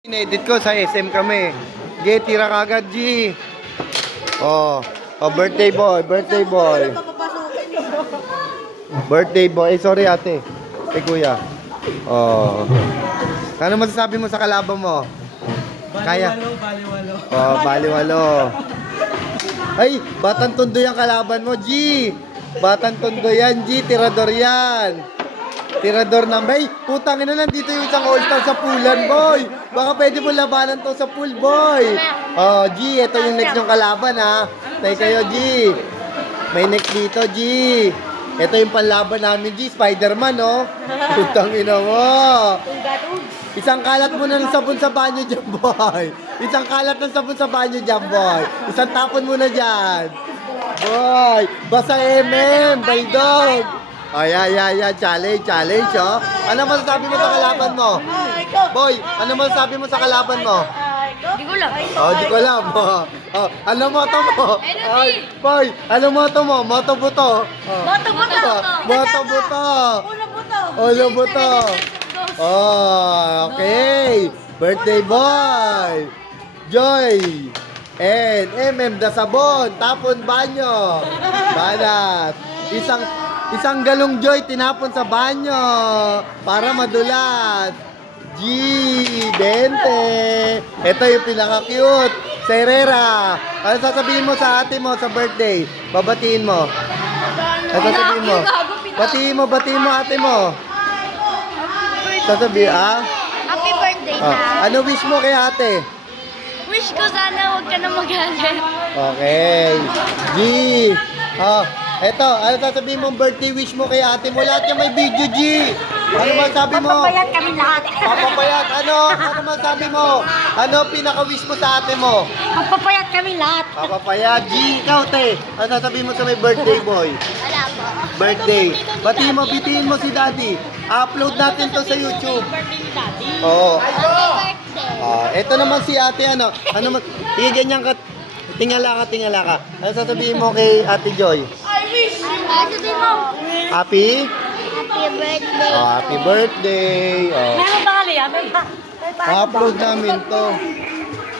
Inedit ko sa SM kami. G, tira kagad, G. Oh, birthday boy, birthday boy. Birthday boy. Sorry ate. Kuya. Oh. Ano masasabi mo sa kalaban mo? Kaya? Baliwalo. Oh, baliwalo. Ay, batang tondo yung kalaban mo, G. Batang tondo yan, G. Tirador yan. Tirador na, bay, putang ina, nandito yung isang all-star sa poolan, boy. Baka pwede mo labanan to sa pool, boy. Oh, G, ito yung next yung kalaban, ha. Tay kayo, G. May next dito, G. Ito yung panlaban namin, G. Spider-Man, oh. Putang ina mo. Isang kalat mo na ng sabon sa banyo dyan, boy. Isang kalat ng sabon sa banyo dyan, boy. Isang tapon mo na dyan. Boy, basta MM, baydog. Ay, challenge, oh. Ano masasabi mo sa kalaban mo? Boy, ano masasabi mo sa kalaban mo? Di ko lang. Oh, di ko alam. Oh, ano moto mo? Ay, boy, ano moto mo? Moto buto. Boto. Moto buto. Ulo buto. Ulo buto. Oh, okay. Birthday boy. Joy. And MM da sabon, tapon banyo. Banat. Isang galong Joy tinapon sa banyo para madulas. G, 20. Ito yung pinaka-cute. Sa Herrera. Ano sasabihin mo sa ate mo sa birthday? Babatiin mo. Ano sasabihin mo? Batiin mo ate mo. Sasabihin, ah? Happy birthday Oh. na. Ano wish mo kay ate? Wish ko sana huwag ka na magalit. Okay. G. Oh, eto, ano sasabihin mong birthday wish mo kay ate mo? Lahat yung may video, G. Ano masabi mo? Papayat kami lahat. Papapayat. Ano masabi mo? Ano pinaka-wish mo sa ate mo? Magpapayat kami lahat. Papapayat. G, ikaw, te. Ano sasabihin mo sa may birthday boy? Wala po. Birthday. Bitiin mo si daddy. Upload natin to sa YouTube. Oo. Happy birthday. Ito naman si ate, ano man, ganyan ka, tingala ka. Ano sasabihin mo kay ate Joy? Sabi mo. Happy? Happy birthday. Happy birthday. Meron ba kali? May Upload namin to.